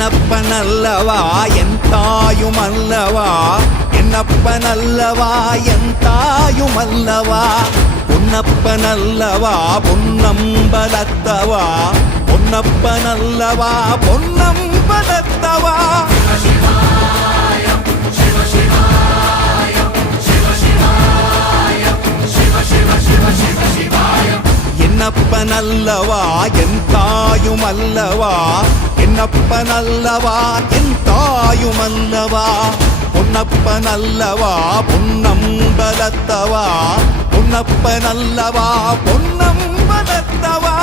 என்னப்பனல்லவா என் தாயுமல்லவா என்னப்பனல்லவா என் தாயுமல்லவா பொன்னப்பனல்லவா பொன்னம்பலத்தவா பொன்னப்பனல்லவா பொன்னம்பலத்தவா என்னப்பனல்லவா என் தாயுமல்லவா என்னப்பனல்லவா என் தாயுமல்லவா பொன்னப்பனல்லவா பொன்னம்பலத்தவா பொன்னப்பனல்லவா பொன்னம்பலத்தவா